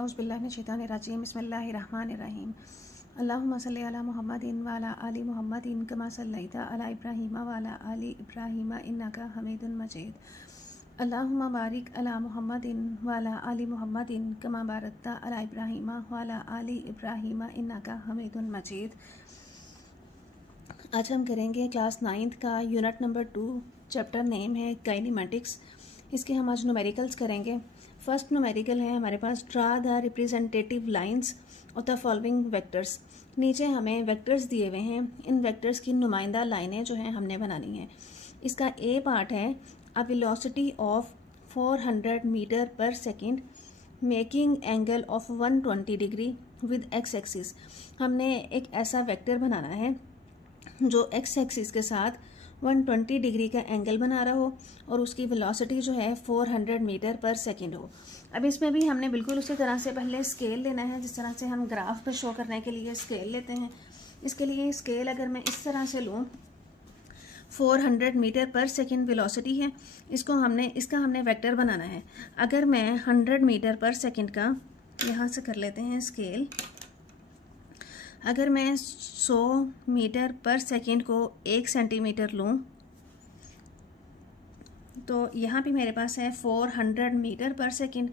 औज़ुबिल्लाहिमिनश्शैतानिर्रजीम बिस्मिल्लाहिर्रहमानिर्रहीम अल्लाहुम्मा सल्लि अला मुहम्मदिन व अला आलि मुहम्मदिन कमा सल्लैता अला इब्राहीम व अला आलि इब्राहीम इन्नका हमीदुन मजीद अल्लाहुम्मा बारिक अला मुहम्मदिन व अला आलि मुहम्मदिन कमा बारकता अला इब्राहीम व अला आलि इब्राहीम इन्नका हमीदुन मजीद। आज हम करेंगे क्लास 9th का यूनिट नंबर 2, चैप्टर नेम है काइनेमेटिक्स। इसके हम आज न्यूमेरिकल्स करेंगे। फर्स्ट न्यूमेरिकल है हमारे पास, draw the representative lines of the following vectors. नीचे हमें वेक्टर्स दिए हुए हैं, इन वेक्टर्स की नुमाइंदा लाइनें जो हैं हमने बनानी है। इसका ए पार्ट है a velocity of 400 metre per second making angle of 120 degree with x axis. हमने एक ऐसा वेक्टर बनाना है जो एक्स एक्सिस के साथ 120 डिग्री का एंगल बना रहा हो और उसकी वेलोसिटी जो है 400 मीटर पर सेकेंड हो। अब इसमें भी हमने बिल्कुल उसी तरह से पहले स्केल लेना है, जिस तरह से हम ग्राफ पे शो करने के लिए स्केल लेते हैं। इसके लिए स्केल अगर मैं इस तरह से लूँ, 400 मीटर पर सेकेंड वेलोसिटी है, इसका हमने वेक्टर बनाना है। अगर मैं 100 मीटर पर सेकेंड का यहाँ से कर लेते हैं स्केल, अगर मैं 100 मीटर पर सेकेंड को 1 सेंटीमीटर लूँ तो यहाँ पे मेरे पास है 400 मीटर पर सेकेंड।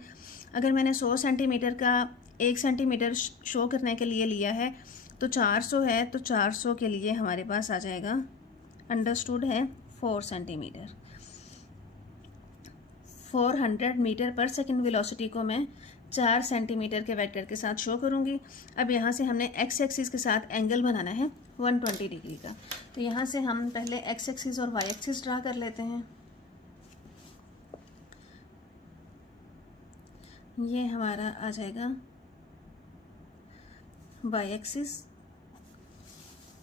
अगर मैंने 100 सेंटीमीटर का 1 सेंटीमीटर शो करने के लिए लिया है तो 400 है, तो 400 के लिए हमारे पास आ जाएगा, अंडरस्टूड है 4 centimetre. 400 metre per second velocity को मैं 4 सेंटीमीटर के वेक्टर के साथ शो करूंगी। अब यहाँ से हमने एक्स एक्सिस के साथ एंगल बनाना है 120 डिग्री का, तो यहाँ से हम पहले एक्स एक्सिस और वाई एक्सिस ड्रा कर लेते हैं। ये हमारा आ जाएगा वाई एक्सिस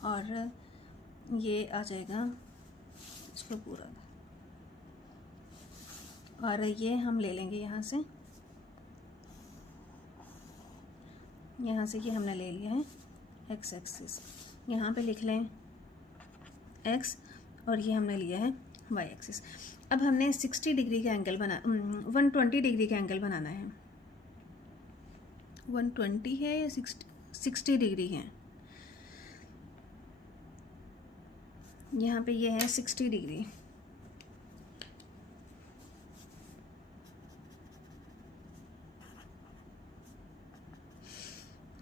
और ये आ जाएगा इसको पूरा, और ये हम ले लेंगे यहाँ से ये हमने ले लिया है एक्स एक्सिस। यहाँ पे लिख लें एक्स और ये हमने लिया है वाई एक्सिस। अब हमने 60 डिग्री का एंगल 120 डिग्री का एंगल बनाना है। 120 है या 60 डिग्री है, यहाँ पे ये है 60 डिग्री।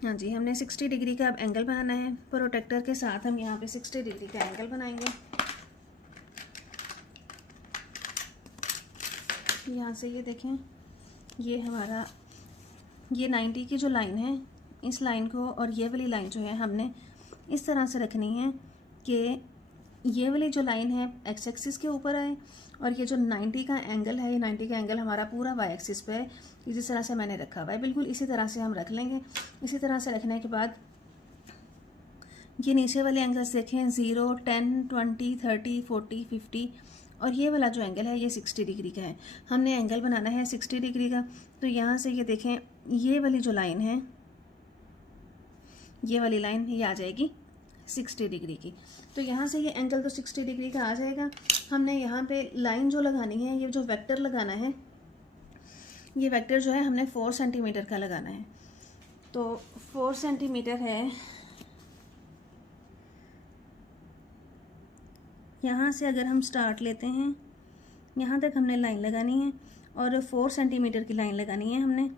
हाँ जी, हमने 60 डिग्री का अब एंगल बनाना है। प्रोटेक्टर के साथ हम यहाँ पे 60 डिग्री का एंगल बनाएंगे। यहाँ से ये देखें, ये हमारा ये 90 की जो लाइन है, इस लाइन को और ये वाली लाइन जो है हमने इस तरह से रखनी है कि ये वाली जो लाइन है एक्स एक्सिस के ऊपर आए और ये जो 90 का एंगल है, ये 90 का एंगल हमारा पूरा वाई एक्सिस पे है। जिस तरह से मैंने रखा हुआ है बिल्कुल इसी तरह से हम रख लेंगे। इसी तरह से रखने के बाद ये नीचे वाले एंगल्स देखें, 0, 10, 20, 30, 40, 50 और ये वाला जो एंगल है ये 60 डिग्री का है। हमने एंगल बनाना है 60 डिग्री का, तो यहाँ से ये देखें, ये वाली जो लाइन है, ये वाली लाइन ये आ जाएगी 60 डिग्री की। तो यहाँ से ये एंगल तो 60 डिग्री का आ जाएगा। हमने यहाँ पे लाइन जो लगानी है, ये जो वेक्टर लगाना है, ये वेक्टर जो है हमने 4 सेंटीमीटर का लगाना है। तो 4 सेंटीमीटर है, यहाँ से अगर हम स्टार्ट लेते हैं, यहाँ तक हमने लाइन लगानी है और 4 सेंटीमीटर की लाइन लगानी है हमने।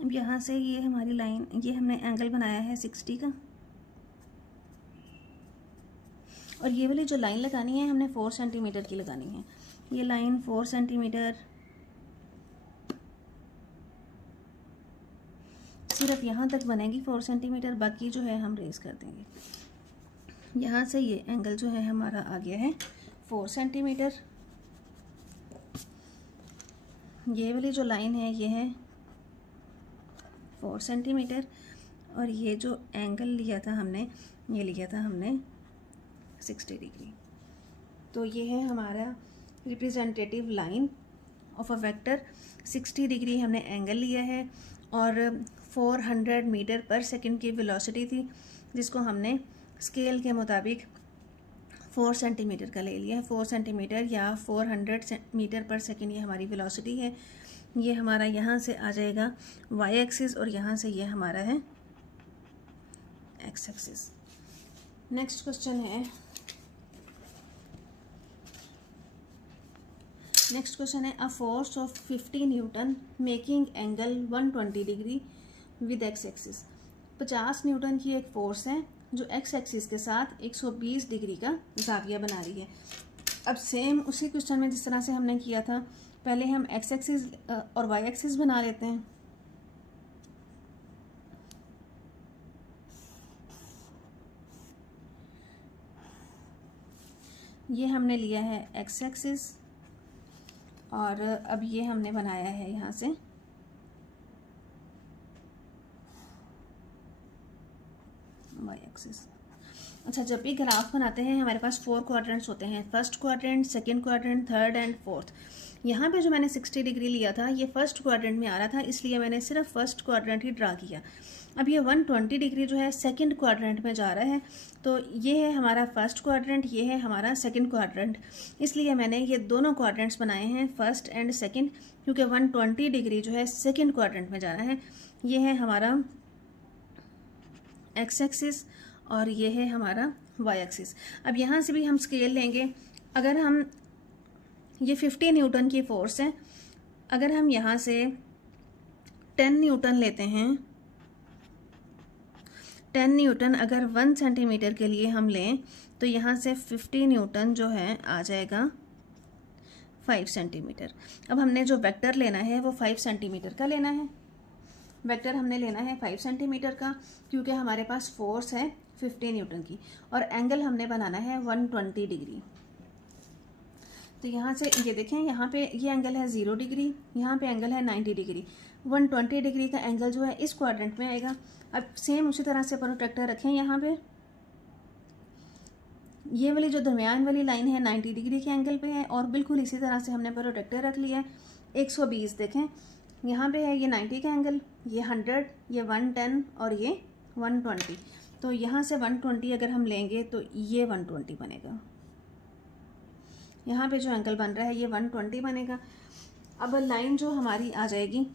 अब यहाँ से ये हमारी लाइन, ये हमने एंगल बनाया है 60 का और ये वाली जो लाइन लगानी है हमने 4 सेंटीमीटर की लगानी है। ये लाइन 4 सेंटीमीटर सिर्फ यहाँ तक बनेगी 4 सेंटीमीटर, बाकी जो है हम रेस कर देंगे। यहाँ से ये एंगल जो है हमारा आ गया है 4 सेंटीमीटर। ये वाली जो लाइन है ये है 4 सेंटीमीटर और ये जो एंगल लिया था हमने, ये लिया था हमने 60 डिग्री। तो ये है हमारा representative line of a vector. 60 degree हमने एंगल लिया है और 400 मीटर पर सेकंड की वेलोसिटी थी, जिसको हमने स्केल के मुताबिक 4 सेंटीमीटर का ले लिया है। 4 सेंटीमीटर या 400 मीटर पर सेकंड ये हमारी वेलोसिटी है। ये हमारा यहाँ से आ जाएगा वाई एक्सिस और यहाँ से ये हमारा है एक्स एक्सिस। नेक्स्ट क्वेश्चन है, a force of 50 Newton making angle 120 degree with x axis. 50 Newton की एक फोर्स है जो एक्स एक्सिस के साथ 120 डिग्री का जाविया बना रही है। अब सेम उसी क्वेश्चन में जिस तरह से हमने किया था, पहले हम एक्स एक्सिस और वाई एक्सिस बना लेते हैं। ये हमने लिया है एक्स एक्सिस और अब ये हमने बनाया है यहाँ से वाई एक्सिस। अच्छा, जब भी ग्राफ बनाते हैं हमारे पास 4 क्वाड्रेंट्स होते हैं, first quadrant, second quadrant, third and fourth. यहाँ पे जो मैंने 60 डिग्री लिया था ये फर्स्ट क्वाड्रेंट में आ रहा था, इसलिए मैंने सिर्फ फर्स्ट क्वाड्रेंट ही ड्रा किया। अब ये 120 डिग्री जो है सेकंड क्वाड्रेंट में जा रहा है, तो ये है हमारा फर्स्ट क्वाड्रेंट, ये है हमारा सेकंड क्वाड्रेंट, इसलिए मैंने ये दोनों क्वाड्रेंट्स बनाए हैं फर्स्ट एंड सेकंड, क्योंकि 120 डिग्री जो है सेकंड क्वाड्रेंट में जाना है। ये है हमारा एक्स एक्सिस और ये है हमारा वाई एक्सिस। अब यहाँ से भी हम स्केल लेंगे। अगर हम ये 50 न्यूटन की फोर्स है, अगर हम यहाँ से 10 न्यूटन लेते हैं, 10 न्यूटन अगर 1 सेंटीमीटर के लिए हम लें तो यहाँ से 50 न्यूटन जो है आ जाएगा 5 सेंटीमीटर। अब हमने जो वेक्टर लेना है वो 5 सेंटीमीटर का लेना है। वेक्टर हमने लेना है 5 सेंटीमीटर का, क्योंकि हमारे पास फोर्स है 50 न्यूटन की और एंगल हमने बनाना है 120 डिग्री। तो यहाँ से ये देखें, यहाँ पे ये एंगल है 0 डिग्री, यहाँ पे एंगल है 90 डिग्री। 120 डिग्री का एंगल जो है इस क्वाड्रेंट में आएगा। अब सेम उसी तरह से प्रोट्रैक्टर रखें यहाँ पे, ये वाली जो दरमियान वाली लाइन है 90 डिग्री के एंगल पे है और बिल्कुल इसी तरह से हमने प्रोट्रैक्टर रख लिया है 120। देखें यहाँ पे है ये 90 का एंगल, ये 100, ये 110 और ये 120। तो यहाँ से 120 अगर हम लेंगे तो ये 120 बनेगा। यहाँ पे जो एंगल बन रहा है ये 120 बनेगा। अब लाइन जो हमारी आ जाएगी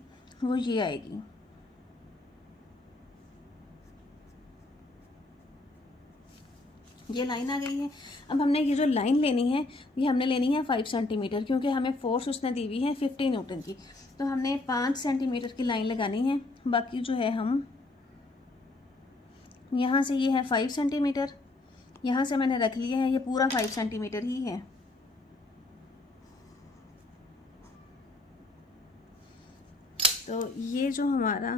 वो ये आएगी, ये लाइन आ गई है। अब हमने ये जो लाइन लेनी है ये हमने लेनी है 5 सेंटीमीटर, क्योंकि हमें फोर्स उसने दी हुई है 50 न्यूटन की। तो हमने 5 सेंटीमीटर की लाइन लगानी है। बाकी जो है हम यहाँ से, ये है 5 सेंटीमीटर, यहाँ से मैंने रख लिया है, ये पूरा 5 सेंटीमीटर ही है। तो ये जो हमारा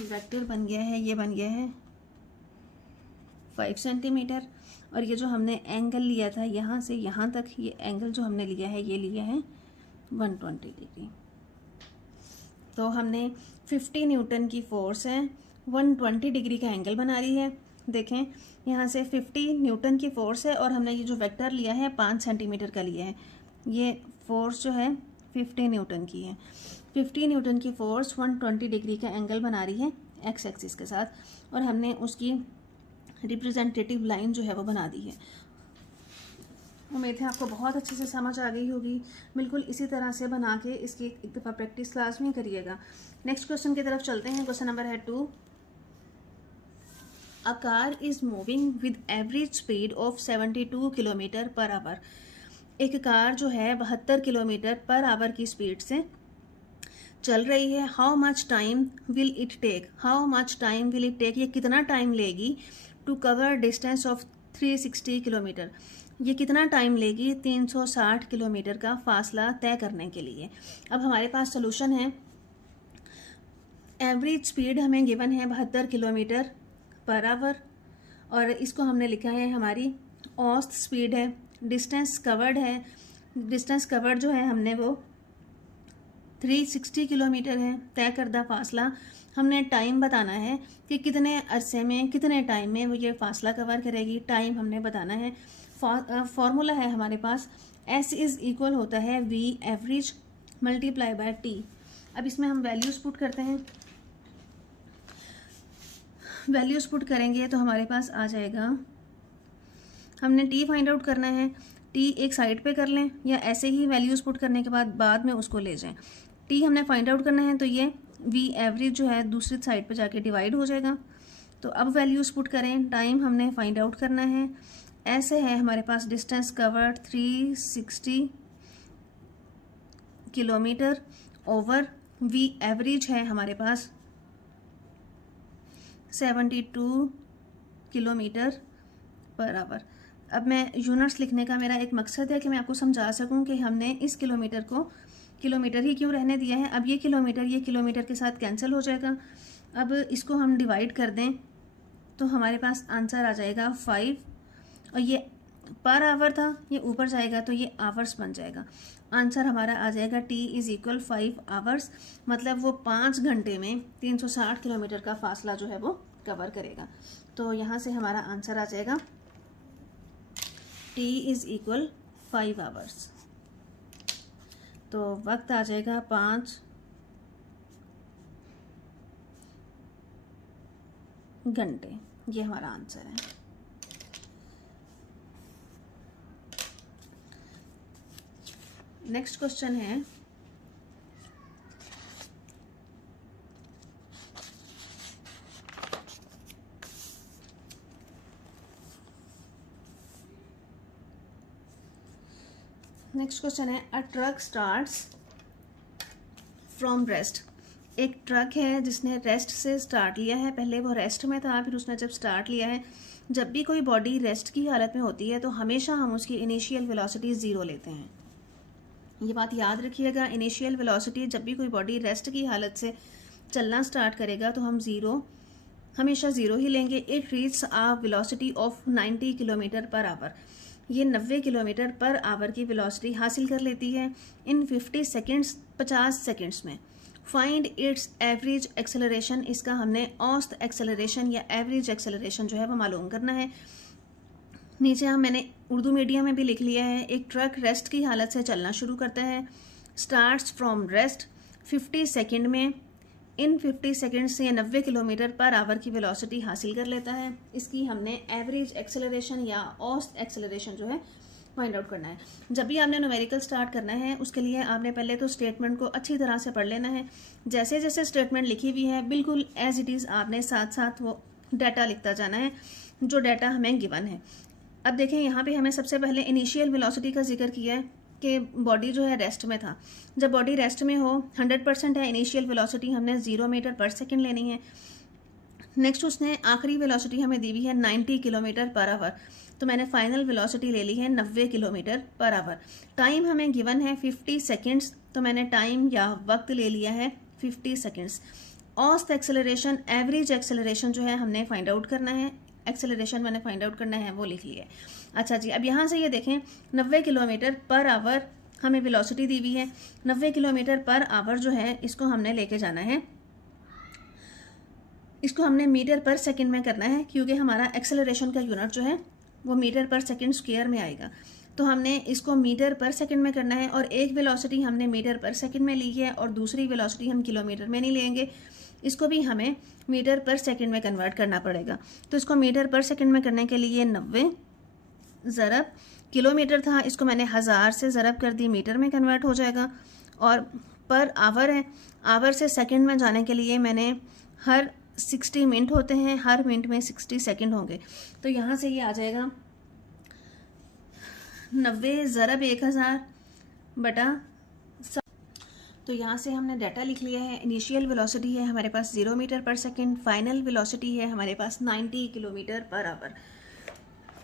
वेक्टर बन गया है ये बन गया है 5 सेंटीमीटर और ये जो हमने एंगल लिया था यहाँ से यहाँ तक, ये एंगल जो हमने लिया है ये लिया है 120 डिग्री। तो हमने 50 न्यूटन की फोर्स है 120 डिग्री का एंगल बना रही है। देखें यहाँ से 50 न्यूटन की फोर्स है और हमने ये जो वेक्टर लिया है 5 सेंटीमीटर का लिया है। ये फोर्स जो है 50 न्यूटन की है। 50 न्यूटन की फोर्स 120 डिग्री का एंगल बना रही है एक्स एक्सिस के साथ और हमने उसकी रिप्रेजेंटेटिव लाइन जो है वो बना दी है। उम्मीद है आपको बहुत अच्छे से समझ आ गई होगी। बिल्कुल इसी तरह से बना के इसकी एक दफ़ा प्रैक्टिस क्लास में करिएगा। नेक्स्ट क्वेश्चन की तरफ चलते हैं। क्वेश्चन नंबर है 2। A car is moving with average speed of 72 kilometre per our. एक कार जो है 72 किलोमीटर पर आवर की स्पीड से चल रही है। How much time will it take, how much time will it take, ये कितना टाइम लेगी to cover distance of 360 kilometre, ये कितना टाइम लेगी 360 किलोमीटर का फासला तय करने के लिए। अब हमारे पास सोल्यूशन है। एवरेज स्पीड हमें गिवन है 72 किलोमीटर पर आवर और इसको हमने लिखा है हमारी औसत स्पीड है। डिस्टेंस कवर्ड है, डिस्टेंस कवर्ड जो है हमने वो 360 किलोमीटर है। तय करदा फासला, हमने टाइम बताना है कि कितने अरसे में कितने टाइम में वो ये फासला कवर करेगी। टाइम हमने बताना है। फॉर्मूला है हमारे पास S इज़ इक्वल होता है V average multiply by T। अब इसमें हम वैल्यूज़ पुट करते हैं। वैल्यूज़ पुट करेंगे तो हमारे पास आ जाएगा, हमने टी फाइंड आउट करना है, टी एक साइड पे कर लें या ऐसे ही वैल्यूज़ पुट करने के बाद में उसको ले जाएं। टी हमने फाइंड आउट करना है तो ये वी एवरेज जो है दूसरी साइड पे जाके डिवाइड हो जाएगा। तो अब वैल्यूज़ पुट करें, टाइम हमने फाइंड आउट करना है, ऐसे है हमारे पास distance covered 360 kilometre over v average है हमारे पास 72 किलोमीटर पर आवर। अब मैं यूनिट्स लिखने का मेरा एक मकसद है कि मैं आपको समझा सकूं कि हमने इस किलोमीटर को किलोमीटर ही क्यों रहने दिया है। अब ये किलोमीटर के साथ कैंसिल हो जाएगा। अब इसको हम डिवाइड कर दें तो हमारे पास आंसर आ जाएगा 5, और ये पर आवर था, ये ऊपर जाएगा तो ये आवर्स बन जाएगा। आंसर हमारा आ जाएगा T इज़ इक्वल 5 आवर्स, मतलब वो 5 घंटे में 360 किलोमीटर का फासला जो है वो कवर करेगा। तो यहाँ से हमारा आंसर आ जाएगा T इज़ इक्वल 5 आवर्स। तो वक्त आ जाएगा 5 घंटे, ये हमारा आंसर है। नेक्स्ट क्वेश्चन है, अ ट्रक स्टार्ट्स फ्रॉम रेस्ट। एक ट्रक है जिसने रेस्ट से स्टार्ट लिया है, पहले वो रेस्ट में था, फिर उसने जब स्टार्ट लिया है। जब भी कोई बॉडी रेस्ट की हालत में होती है तो हमेशा हम उसकी इनिशियल वेलोसिटी 0 लेते हैं। ये बात याद रखिएगा, इनिशियल वेलोसिटी जब भी कोई बॉडी रेस्ट की हालत से चलना स्टार्ट करेगा तो हम हमेशा ज़ीरो ही लेंगे। It reach a velocity of 90 kilometre per hour. ये 90 किलोमीटर पर आवर की वेलोसिटी हासिल कर लेती है इन 50 सेकेंड्स, 50 सेकेंड्स में। फाइंड इट्स एवरेज एक्सेलरेशन, इसका हमने औसत एक्सेलरेशन या एवरेज एक्सेलरेशन जो है वो मालूम करना है। नीचे मैंने उर्दू मीडियम में भी लिख लिया है। एक ट्रक रेस्ट की हालत से चलना शुरू करता है, स्टार्ट्स फ्रॉम रेस्ट 50 सेकेंड में। इन 50 सेकेंड से 90 किलोमीटर पर आवर की वेलोसिटी हासिल कर लेता है। इसकी हमने एवरेज एक्सेलरेशन या औसत एक्सेलरेशन जो है फाइंड आउट करना है। जब भी आपने न्यूमेरिकल स्टार्ट करना है उसके लिए आपने पहले तो स्टेटमेंट को अच्छी तरह से पढ़ लेना है। जैसे जैसे स्टेटमेंट लिखी हुई है बिल्कुल एज इट इज़ आपने साथ साथ वो डाटा लिखता जाना है जो डाटा हमें गिवन है। अब देखें यहाँ पे हमें सबसे पहले इनिशियल वेलोसिटी का जिक्र किया है कि बॉडी जो है रेस्ट में था। जब बॉडी रेस्ट में हो 100% है इनिशियल वेलोसिटी, हमने 0 मीटर पर सेकेंड लेनी है। नेक्स्ट उसने आखिरी वेलोसिटी हमें दी हुई है 90 किलोमीटर पर आवर, तो मैंने फाइनल वेलोसिटी ले ली है 90 किलोमीटर पर आवर। टाइम हमें गिवन है 50 सेकेंड्स, तो मैंने टाइम या वक्त ले लिया है 50 सेकेंड्स। औसत एक्सेलरेशन, एवरेज एक्सेलरेशन जो है हमने फाइंड आउट करना है। एक्सेलरेशन मैंने फाइंड आउट करना है वो लिख लिया है। अच्छा जी, अब यहाँ से ये देखें 90 किलोमीटर पर आवर हमें वेलोसिटी दी हुई है। 90 किलोमीटर पर आवर जो है इसको हमने लेके जाना है, इसको हमने मीटर पर सेकंड में करना है क्योंकि हमारा एक्सेलरेशन का यूनिट जो है वो मीटर पर सेकंड स्क्वायर में आएगा। तो हमने इसको मीटर पर सेकंड में करना है और एक वेलोसिटी हमने मीटर पर सेकंड में ली है और दूसरी वेलोसिटी हम किलोमीटर में नहीं लेंगे, इसको भी हमें मीटर पर सेकंड में कन्वर्ट करना पड़ेगा। तो इसको मीटर पर सेकंड में करने के लिए 90 ज़रब किलोमीटर था, इसको मैंने 1000 से ज़रब कर दी, मीटर में कन्वर्ट हो जाएगा। और पर आवर है, आवर से सेकंड में जाने के लिए मैंने हर 60 मिनट होते हैं, हर मिनट में 60 सेकंड होंगे। तो यहाँ से ये आ जाएगा 90 ज़रब 1000 बटा। तो यहाँ से हमने डाटा लिख लिया है। इनिशियल वेलोसिटी है हमारे पास 0 मीटर पर सेकंड, फाइनल वेलोसिटी है हमारे पास 90 किलोमीटर पर आवर।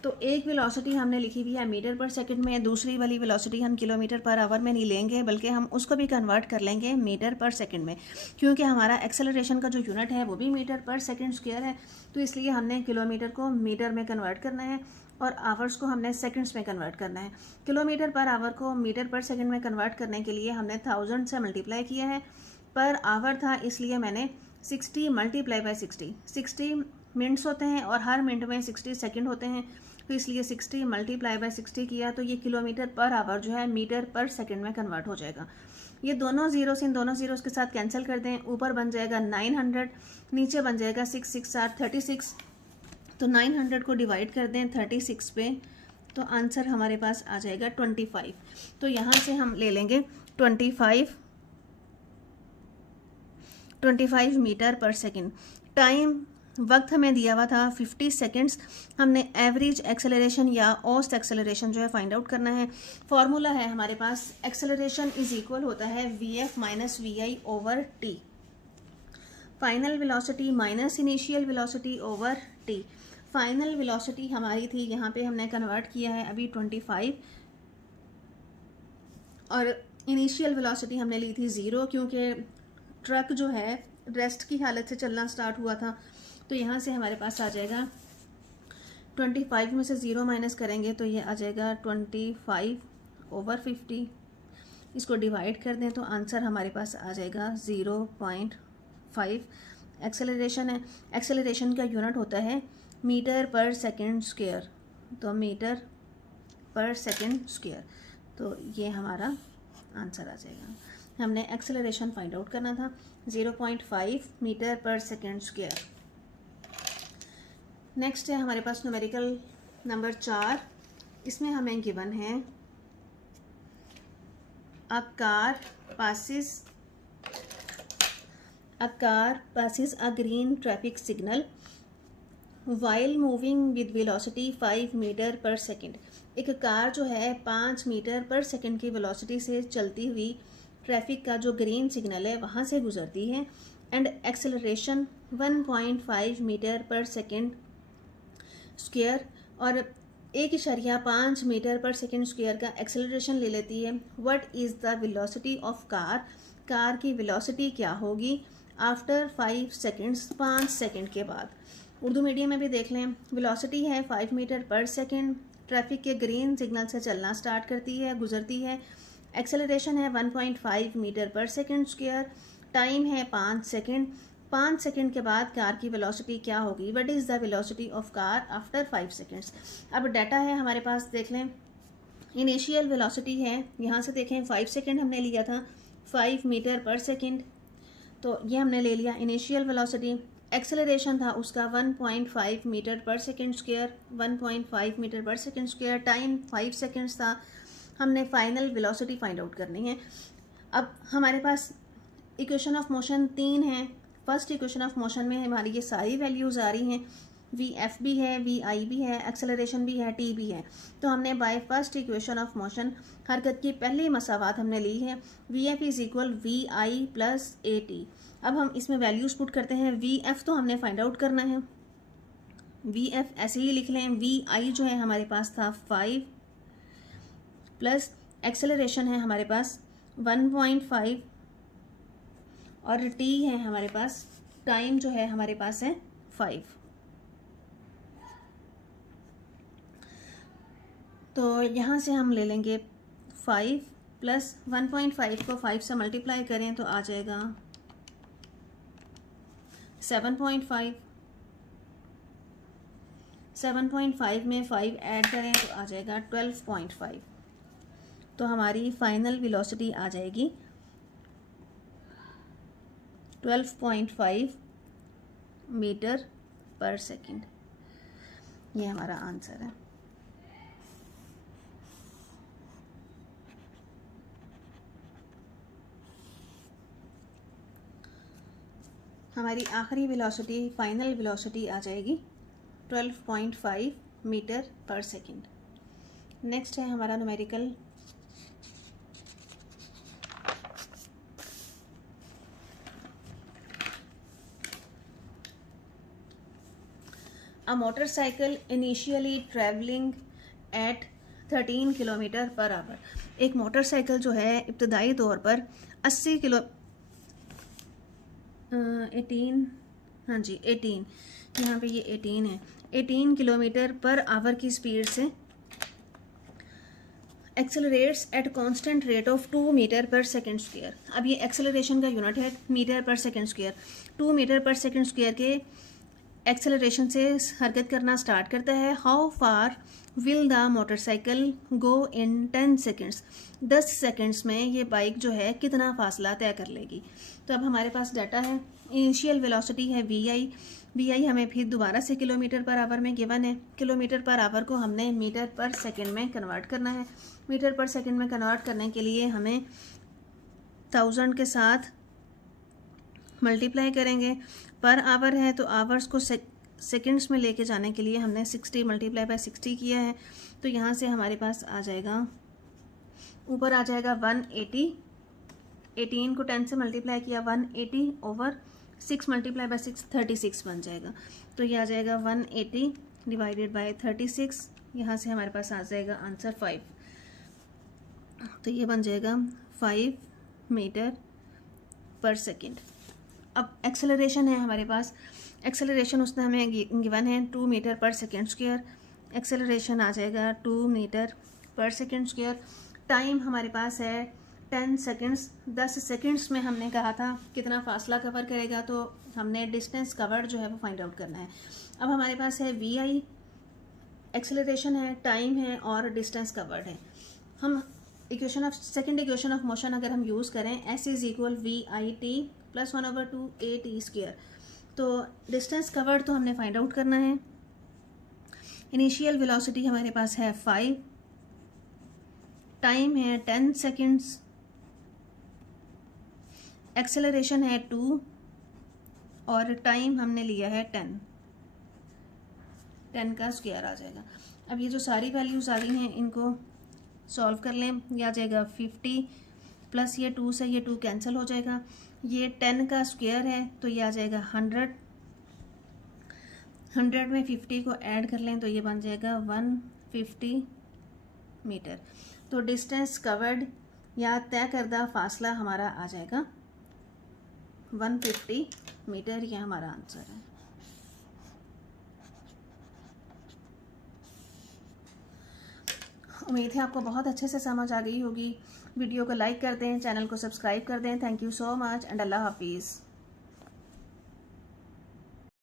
तो एक वेलोसिटी हमने लिखी हुई है मीटर पर सेकंड में, दूसरी वाली वेलोसिटी हम किलोमीटर पर आवर में नहीं लेंगे बल्कि हम उसको भी कन्वर्ट कर लेंगे मीटर पर सेकंड में, क्योंकि हमारा एक्सेलरेशन का जो यूनिट है वो भी मीटर पर सेकंड स्क्वायर है। तो इसलिए हमने किलोमीटर को मीटर में कन्वर्ट करना है और आवर्स को हमने सेकंड्स में कन्वर्ट करना है। किलोमीटर पर आवर को मीटर पर सेकंड में कन्वर्ट करने के लिए हमने 1000 से मल्टीप्लाई किया है। पर आवर था इसलिए मैंने 60 मल्टीप्लाई बाई 60 मिनट्स होते हैं और हर मिनट में 60 सेकंड होते हैं, तो इसलिए 60 मल्टीप्लाई बाई 60 किया तो ये किलोमीटर पर आवर जो है मीटर पर सेकंड में कन्वर्ट हो जाएगा। ये दोनों जीरो से इन दोनों जीरोस के साथ कैंसिल कर दें, ऊपर बन जाएगा 900, नीचे बन जाएगा 6 6 8 36। तो 900 को डिवाइड कर दें 36 पे, तो आंसर हमारे पास आ जाएगा 25। तो यहाँ से हम ले लेंगे 25 मीटर पर सेकेंड। टाइम वक्त हमें दिया हुआ था 50 सेकेंड्स। हमने एवरेज एक्सेलरेशन या औसत एक्सेलरेशन जो है फाइंड आउट करना है। फॉर्मूला है हमारे पास, एक्सेलरेशन इज इक्वल होता है VF minus VI over T, final velocity minus initial velocity over T। Final velocity हमारी थी, यहाँ पे हमने कन्वर्ट किया है अभी 25, और इनिशियल वेलोसिटी हमने ली थी 0, क्योंकि ट्रक जो है रेस्ट की हालत से चलना स्टार्ट हुआ था। तो यहाँ से हमारे पास आ जाएगा 25 में से 0 माइनस करेंगे तो ये आ जाएगा 25 ओवर 50। इसको डिवाइड कर दें तो आंसर हमारे पास आ जाएगा 0.5। एक्सेलरेशन है, एक्सेलरेशन का यूनिट होता है मीटर पर सेकेंड स्क्वायर, तो मीटर पर सेकेंड स्क्वायर, तो ये हमारा आंसर आ जाएगा। हमने एक्सेलरेशन फाइंड आउट करना था 0.5 metre per second square. Next है हमारे पास न्यूमेरिकल नंबर 4। इसमें हमें गिवन है a car passes a green traffic signal while moving with velocity 5 metre per second. एक कार जो है 5 मीटर पर सेकेंड की वेलोसिटी से चलती हुई ट्रैफिक का जो ग्रीन सिग्नल है वहाँ से गुजरती है, and acceleration 1.5 metre per second square, और 1.5 मीटर पर सेकेंड स्क्वायर का एक्सेलरेशन ले लेती है। What is the velocity of car, car की वेलोसिटी क्या होगी आफ्टर 5 सेकेंड्स, 5 सेकेंड के बाद। उर्दू मीडियम में भी देख लें, वेलोसिटी है 5 मीटर पर सेकेंड, ट्रैफिक के ग्रीन सिग्नल से चलना स्टार्ट करती है, गुजरती है। एक्सेलरेशन है 1.5 metre per second square, time है 5 सेकेंड। 5 सेकेंड के बाद कार की वेलोसिटी क्या होगी, what is the velocity of car after 5 seconds. अब डाटा है हमारे पास, देख लें। इनिशियल वेलोसिटी है, यहाँ से देखें 5 सेकेंड हमने लिया था, 5 मीटर पर सेकेंड, तो ये हमने ले लिया इनिशियल वेलोसिटी। एक्सेलरेशन था उसका 1.5 metre per second square, 1.5 metre per second square, time 5 seconds था। हमने फाइनल वेलोसिटी फाइंड आउट करनी है। अब हमारे पास इक्वेशन ऑफ मोशन 3 है। फर्स्ट इक्वेशन ऑफ मोशन में हमारी ये सारी वैल्यूज़ आ रही हैं, VF भी है, VI भी है, एक्सेलरेशन भी है, T भी है। तो हमने by first equation of motion हरकत की पहली मसावात हमने ली है, VF is equal VI plus AT। अब हम इसमें वैल्यूज़ पुट करते हैं। VF तो हमने फाइंड आउट करना है, VF ऐसे ही लिख लें। VI जो है हमारे पास था 5 प्लस एक्सेलरेशन है हमारे पास 1.5, और T है हमारे पास, टाइम जो है हमारे पास है 5। तो यहाँ से हम ले लेंगे 5 प्लस 1.5 को 5 से मल्टीप्लाई करें तो आ जाएगा 7.5। 7.5 में 5 ऐड करें तो आ जाएगा 12.5। तो हमारी फाइनल वेलोसिटी आ जाएगी 12.5 मीटर पर सेकेंड। ये हमारा आंसर है। हमारी आखिरी वेलोसिटी, फाइनल वेलोसिटी आ जाएगी 12.5 मीटर पर सेकेंड। नेक्स्ट है हमारा numerical A motorcycle initially traveling at 13 kilometre per our. एक मोटरसाइकिल जो है इब्तदाई तौर पर 80 किलो 18 हाँ जी 18, यहाँ पे ये 18 है, 18 किलोमीटर पर आवर की स्पीड से accelerates at constant rate of 2 metre per second square. अब ये एक्सेलरेशन का यूनिट है metre per second square. 2 metre per second square के एक्सेलरेशन से हरकत करना स्टार्ट करता है। How far will the motorcycle go in 10 seconds, 10 seconds में ये बाइक जो है कितना फासला तय कर लेगी। तो अब हमारे पास डाटा है, इनिशियल वेलोसिटी है वी आई हमें फिर दोबारा से किलोमीटर पर आवर में गिवन है। किलोमीटर पर आवर को हमने मीटर पर सेकेंड में कन्वर्ट करना है। मीटर पर सेकेंड में कन्वर्ट करने के लिए हमें 1000 के साथ मल्टीप्लाई करेंगे। पर आवर है तो आवर्स को सेकंड्स में लेके जाने के लिए हमने 60 मल्टीप्लाई बाय 60 किया है। तो यहाँ से हमारे पास आ जाएगा, ऊपर आ जाएगा 180, 18 को 10 से मल्टीप्लाई किया 180 ओवर 6 मल्टीप्लाई बाय 6 36 बन जाएगा। तो ये आ जाएगा 180 डिवाइडेड बाय 36, यहाँ से हमारे पास आ जाएगा आंसर 5। तो ये बन जाएगा 5 मीटर पर सेकेंड। अब एक्सेलरेशन है हमारे पास, एक्सेलरेशन उसने हमें गिवन है 2 metre per second square. Acceleration आ जाएगा 2 metre per second square. Time हमारे पास है 10 सेकेंड्स, 10 सेकेंड्स में हमने कहा था कितना फासला कवर करेगा, तो हमने डिस्टेंस कवर्ड जो है वो फाइंड आउट करना है। अब हमारे पास है वी आई, एक्सेलरेशन है, टाइम है और डिस्टेंस कवर्ड है। हम equation of second equation of motion अगर हम यूज़ करें, s is equal v i t plus 1/2 a t square. तो डिस्टेंस कवर्ड तो हमने फाइंड आउट करना है। इनिशियल वेलोसिटी हमारे पास है 5, टाइम है 10 सेकेंड्स, एक्सेलरेशन है 2 और टाइम हमने लिया है 10 का स्क्वायर आ जाएगा। अब ये जो सारी वैल्यूज़ आ गई हैं इनको सॉल्व कर लें। ये आ जाएगा 50 प्लस ये 2 से ये 2 कैंसिल हो जाएगा। ये 10 का स्क्वायर है तो ये आ जाएगा 100 में 50 को ऐड कर लें तो ये बन जाएगा 150 मीटर। तो डिस्टेंस कवर्ड या तय करदा फासला हमारा आ जाएगा 150 मीटर। ये हमारा आंसर है। उम्मीद है आपको बहुत अच्छे से समझ आ गई होगी। वीडियो को लाइक कर दें, चैनल को सब्सक्राइब कर दें। Thank you so much and अल्लाह हाफिज़।